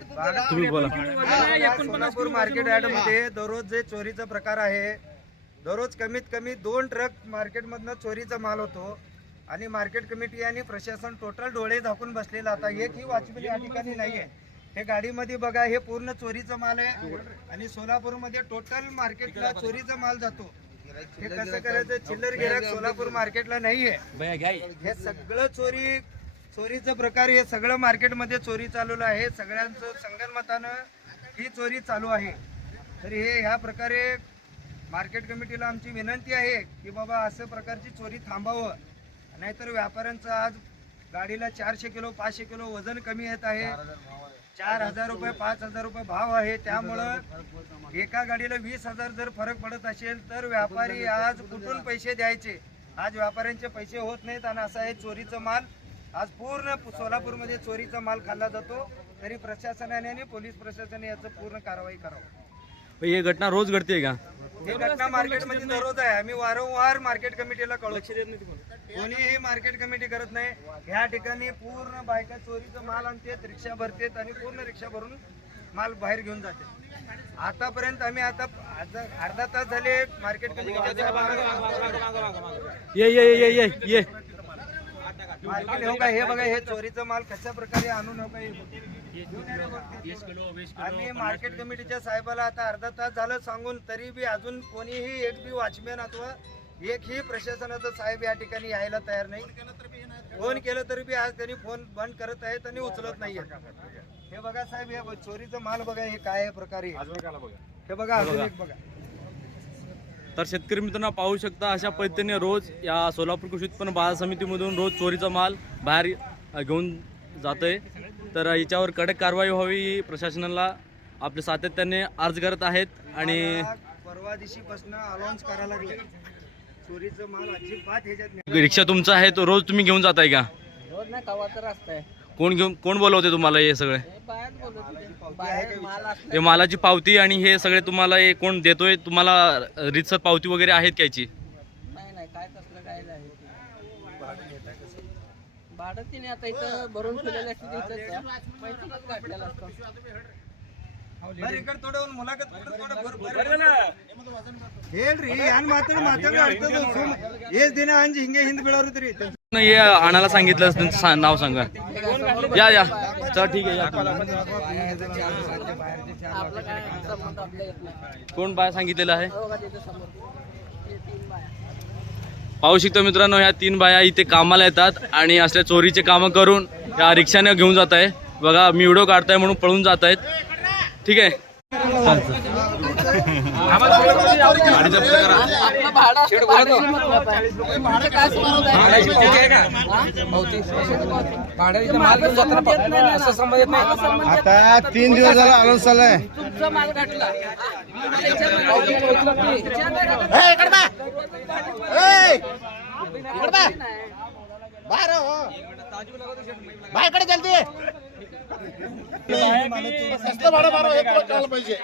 तुम्ही बोला. या सोलापूर मार्केट यार्डमध्ये दररोज जे चोरीचा प्रकार आहे दररोज कमीत कमी दोन ट्रक मार्केटमधनं चोरीचा माल होतो. आणि मार्केट कमिटी आणि प्रशासन टोटल डोळे झाकून बसलेलं आता एकही वॉचमॅन या ठिकाणी नाही आहे. हे गाडीमध्ये बघा हे पूर्ण चोरीचा माल आहे. आणि सोलापूरमध्ये टोटल मार्केटला चोरीचा माल जातो. हे कसं करायचं? चिल्लर गिराक सोलापूर मार्केटला नाही आहे हे सगळं चोरी चोरीचं प्रकार हे सगळं मार्केटमध्ये चोरी चालवलं आहे. सगळ्यांचं संगनमतानं ही चोरी चालू आहे. तर हे ह्या प्रकारे मार्केट कमिटीला आमची विनंती आहे की बाबा असं प्रकारची चोरी थांबावं. नाहीतर व्यापाऱ्यांचं आज गाडीला चारशे किलो पाचशे किलो वजन कमी येत आहे. चार हजार रुपये पाच हजार रुपये भाव आहे. त्यामुळं एका गाडीला वीस हजार जर फरक पडत असेल तर व्यापारी आज कुठून पैसे द्यायचे? आज व्यापाऱ्यांचे पैसे होत नाहीत आणि असं आहे चोरीचं माल. आज पूर्ण सोलापूरमध्ये चोरीचा माल खाल्ला जातो तरी प्रशासनाने आणि पोलीस प्रशासनाने याचं पूर्ण कारवाई करावं. ही घटना रोज घडते का? ही घटना मार्केटमध्ये दररोज आहे. आम्ही वारंवार मार्केट कमिटीला कळू कोणीही मार्केट कमिटी करत नाही. ह्या ठिकाणी पूर्ण बायका चोरीचा माल आणतात रिक्षा भरतेत आणि पूर्ण रिक्षा भरून माल बाहेर घेऊन जाते आतापर्यंत आम्ही आता आता अर्धा तास झाले मार्केट कमिटीच्या ये ये ये ये ये ये. मार्केट हो का हे बघा हे चोरीचं माल कशा प्रकारे आणून हो का हे आम्ही मार्केट कमिटीच्या साहेबाला आता अर्धा तास झालं सांगून तरी बी अजून कोणीही एक बी वॉचमॅन अथवा एकही प्रशासनाचा साहेब या ठिकाणी यायला तयार नाही. फोन केलं तरी बी आज त्यांनी फोन बंद करत आहेत आणि उचलत नाहीये हे बघा साहेब हे चोरीचं माल बघा हे काय प्रकारे? हे बघा अजून एक बघा. तर शेतकरी मित्रांनो पाहू शकता अशा पद्धतीने रोज या सोलापूर कृषी उत्पन्न बाजार समितीमधून रोज चोरीचा माल बाहेर घेऊन जातोय. तर याच्यावर कडक कारवाई व्हावी प्रशासनाला आपले सातत्याने अर्ज करत आहेत आणि परवा दिवशी पासून अलाउन्स करायला लागले. चोरीचं माल अजिबात ह्याच्यात नाही. रिक्षा तुमचा आहे तो रोज तुम्ही घेऊन जाताय का? रोज नाही कवा तर असतंय कोण घेऊन कोण बोलवते तुम्हाला हे सगळे? हे बाहेर बोलत हे मालाची पावती आणि हे सगळे तुम्हाला हे कोण देतोय? तुम्हाला रितसर पावती वगैरे आहेत काहीची हिंगे हिंद इथं भरून हे आणायला सांगितलं नाव सांगा. या या. चल ठीक आहे कोण बाय सांगितलेलं आहे? पाहू शकतो मित्रांनो ह्या तीन बाया इथे कामाला येतात आणि असल्या चोरीचे कामं करून या रिक्षाने घेऊन जात आहे बघा मी व्हिडिओ काढताय म्हणून पळून जात आहेत ठीक आहे. आता तीन दिवस झाला आलो चाललाय. तुमचा माल घातला विचारलं की- बायकडे चालते भाडं मारा हे पाहिजे.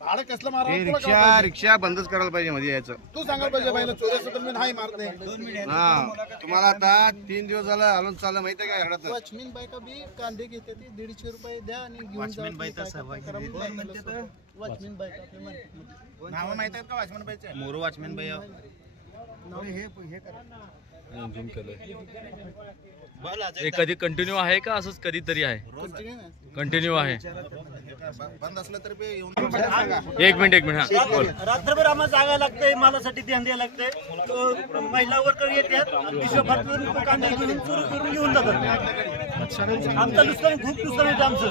भाडं कसलं मारा रिक्षा रिक्षा बंदच करायला पाहिजे मध्ये यायचं. तू सांगायला पाहिजे बाईला चोरी असं तर मी नाही मारत नाही हा तुम्हाला आता तीन दिवस झालं आलो चाललं माहिती आहे का हरडात वॉचमॅन बायका बी कांदे घेते ती दीडशे रुपये द्या आणि घेऊन जा वॉचमॅन बायका आपल्या मार्केटमध्ये नाव माहीत आहेत का वॉचमॅन बाईचे? मोरू वॉचमॅन बाई. हे कधी कंटिन्यू आहे का असंच कधीतरी आहे. कंटिन्यू आहे. बंद असलं तर बी येऊन एक मिनिट एक मिनिट हा रात्रभर आम्हाला जागा लागते मालासाठी ध्यान द्यायला लागते. तो महिला वर्कर येतात विश्वभरातून कांदे घेऊन चोरी करून घेऊन जातात. आमचं नुकसान खूप नुकसान होतं आमचं.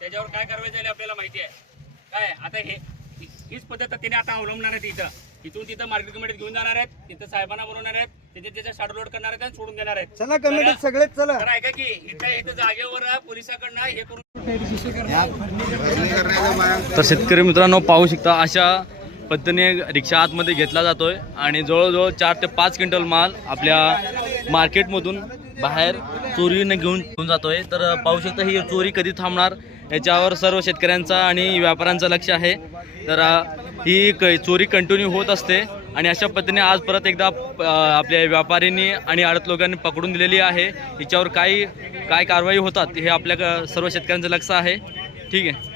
त्याच्यावर काय कारवाई झाली आपल्याला माहिती आहे. काय आता हे हीच पद्धत तिने आता अवलंबणार आहेत इथं इथून तिथं मार्केट कमिटीत घेऊन जाणार आहेत तिथं साहेबांना बोलवणार आहेत तिथे त्याच्या शाडो लोड करणार आहेत आणि सोडून देणार आहेत. चला कमिटीत सगळेच चला. तर ऐका की इथं इथं जागेवर पोलिसाकडनं हे करून तर शेतकरी मित्रांनो पाहू शकता अशा पद्धतीने रिक्षा आतमध्ये घेतला जातोय आणि जवळजवळ चार ते पाच क्विंटल माल आपल्या मार्केटमधून बाहेर चोरीने घेऊन घेऊन जातोय. तर पाहू शकता ही चोरी कधी थांबणार याच्यावर सर्व शेतकऱ्यांचा आणि व्यापाऱ्यांचं लक्ष आहे. तर ही क- चोरी कंटिन्यू होत असते आणि अशा पद्धतीने आज परत एकदा आपल्या व्यापाऱ्यांनी आणि आडत लोकांनी पकडून दिलेली आहे. हिच्यावर काय काय कारवाई होतात हे आपल्या क- सर्व शेतकऱ्यांचं लक्ष आहे. ठीक आहे.